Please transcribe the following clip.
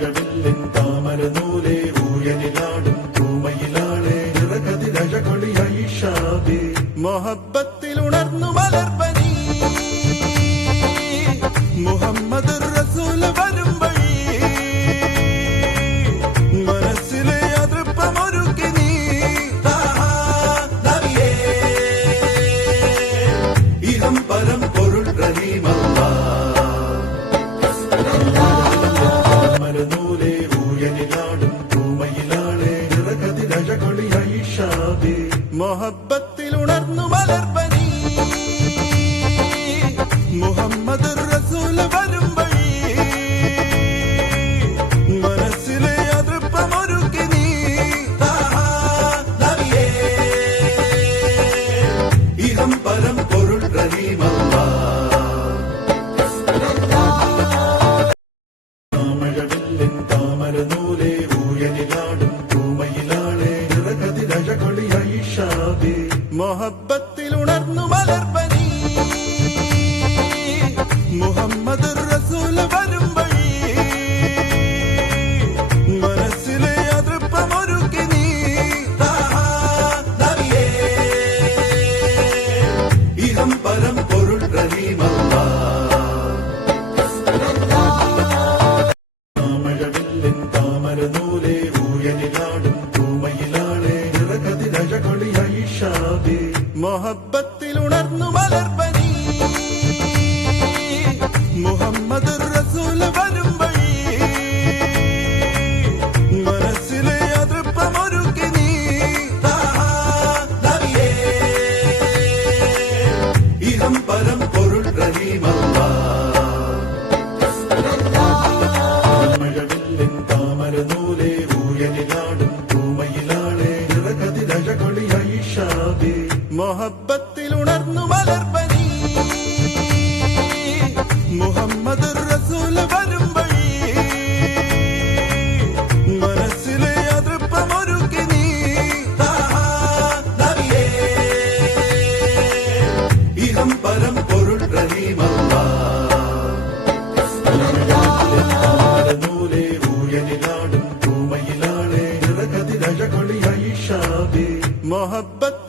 മഴവില്ലിൻ താമരനൂലേ ഊയനിലാടും തൂമയിലാളെ നിറകതിരഴകൊളി ഐഷാബേ മൊഹബത്തിൽ ഉണർന്നു മലർപ്പനി മുഹമ്മദ് റസൂൽ വരും വഴി മനസ്സിലെ അതൃപ്പമൊരുക്കി നീ നബിയേ ഇഹം പരം പൊരുൾ റഹീമല്ലാ താമരനൂലേ ഊയനിലാടും തൂമയിലാളെ നിറകതിരഴകൊളി ഐഷാബേ മൊഹബത്തിൽ ഉണർന്നു മലർപ്പനി മുഹമ്മദ് റസൂൽ വരും വഴി മനസ്സിലെ അതൃപ്പമൊരുക്കി നീ നബിയേ ഇഹം പരം പൊരുൾ റഹീമല്ലാ മഴവില്ലിൻ താമരനൂലേ ഊയനിലാടും തൂമയിലാളെ നിറകതിരഴകൊളി ഐഷാബേ മൊഹബത്തിൽ ഉണർന്നു മലർപ്പനി മുഹമ്മദ് റസൂൽ വരും വഴി മനസ്സിലെ അതൃപ്പമൊരുക്കി നീ നബിയേ ഇഹം പരം പൊരുൾ റഹീമല്ലാ മഴവില്ലിൻ താമരനൂലേ ഊയനിലാടും തൂമയിലാളെ നിറകതിരഴകൊളി ഐഷാബേ മൊഹബത്തിൽ ഉണർന്നു മലർപ്പനി മുഹമ്മദ് റസൂൽ വരും വഴി മനസ്സിലെ അതൃപ്പമൊരുക്കി നീ നബിയേ ഇഹം പരം പൊരുൾ റഹീമല്ലാ മഴവില്ലിൻ താമരനൂലേ ഊയനിലാടും തൂമയിലാളെ നിറകതിരഴകൊളി ഐഷാബേ മൊഹബത്തിൽ ഉണർന്നു മലർപ്പനി മുഹമ്മദ് റസൂൽ വരും വഴി മനസ്സിലെ അതൃപ്പമൊരുക്കി നീ നബിയേ ഇഹം പരം പൊരുൾ റഹീമല്ലാ താമരനൂലേ ഊയനിലാടും തൂമയിലാളെ നിറകതിരഴകൊളി ഐഷാബേ മൊഹബത്ത്